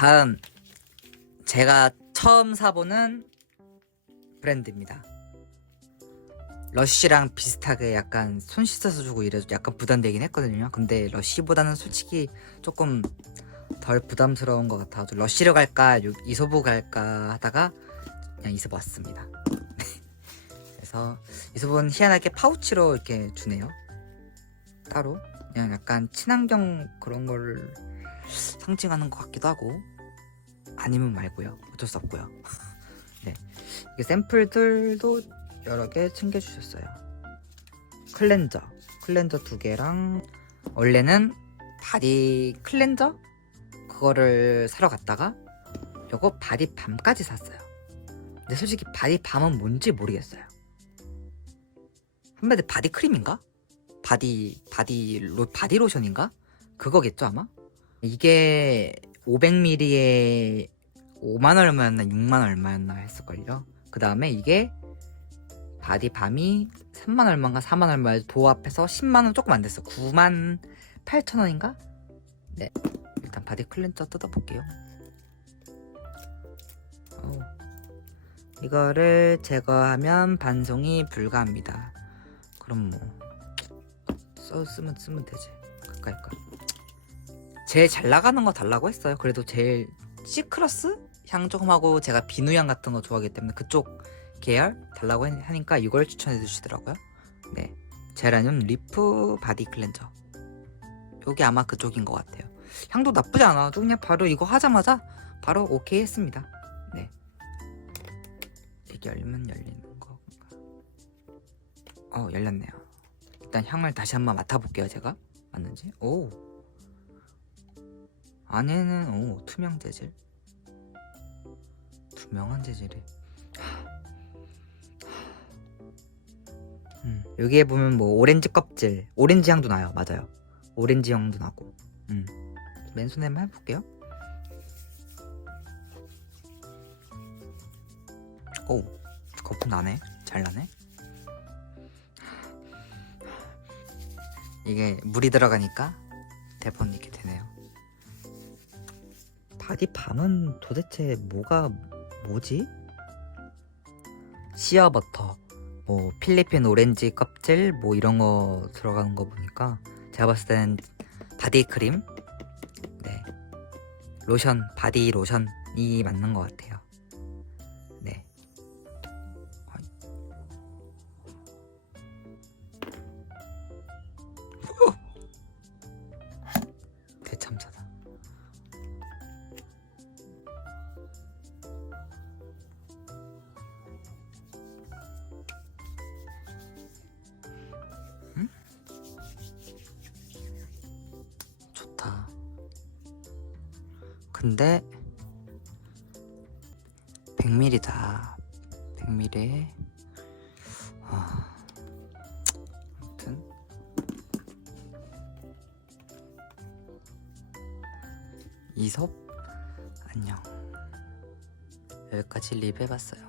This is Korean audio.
다음 제가 처음 사보는 브랜드입니다. 러쉬랑 비슷하게 약간 손 씻어서 주고 이래도 약간 부담되긴 했거든요. 근데 러쉬보다는 솔직히 조금 덜 부담스러운 것 같아서 러쉬로 갈까 요- 이소부 갈까 하다가 그냥 이소부 왔습니다. 그래서 이소부는 희한하게 파우치로 이렇게 주네요. 따로 그냥 약간 친환경 그런 걸 상징하는 것 같기도 하고 아니면 말고요. 어쩔 수 없고요. 네, 샘플들도 여러 개 챙겨주셨어요. 클렌저, 클렌저 두 개랑 원래는 바디 클렌저 그거를 사러 갔다가 요거 바디 밤까지 샀어요. 근데 솔직히 바디 밤은 뭔지 모르겠어요. 한마디 바디 크림인가? 바디 바디 로 바디 로션인가? 그거겠죠 아마? 이게 500ml에 5만 얼마였나 6만 얼마였나 했을걸요. 그 다음에 이게 바디 밤이 3만 얼마인가 4만 얼마 도합해서 10만 원 조금 안 됐어. 9만 8천 원인가? 네. 일단 바디 클렌저 뜯어볼게요. 어우. 이거를 제거하면 반송이 불가합니다. 그럼 뭐 써 쓰면 쓰면 되지. 가까이 가. 제일 잘 나가는 거 달라고 했어요. 그래도 제일 시크러스 향 조금 하고 제가 비누 향 같은 거 좋아하기 때문에 그쪽 계열 달라고 하- 하니까 이걸 추천해 주시더라고요. 네. 제라늄 리프 바디 클렌저. 요게 아마 그쪽인 것 같아요. 향도 나쁘지 않아. 그냥 바로 이거 하자마자 바로 오케이 했습니다. 네. 이게 열면 열리는 건가? 어, 열렸네요. 일단 향을 다시 한번 맡아볼게요, 제가. 맞는지. 오. 안에는 오 투명 재질. 투명한 재질이. 음, 여기에 보면 뭐 오렌지 껍질, 오렌지 향도 나요. 맞아요. 오렌지 향도 나고. 음. 맨손에 한번 해볼게요. 오, 거품 나네. 잘 나네. 이게 물이 들어가니까 대본 이렇게 되네요. 바디 밤은 도대체 뭐가 뭐지? 시어버터, 뭐 필리핀 오렌지 껍질, 뭐 이런 거 들어가는 거 보니까 제가 봤을 때는 바디 크림, 네 로션, 바디 로션이 맞는 것 같아요. 근데 100ml다. 100ml에 아, 아무튼 이솝 안녕. 여기까지 리뷰해봤어요.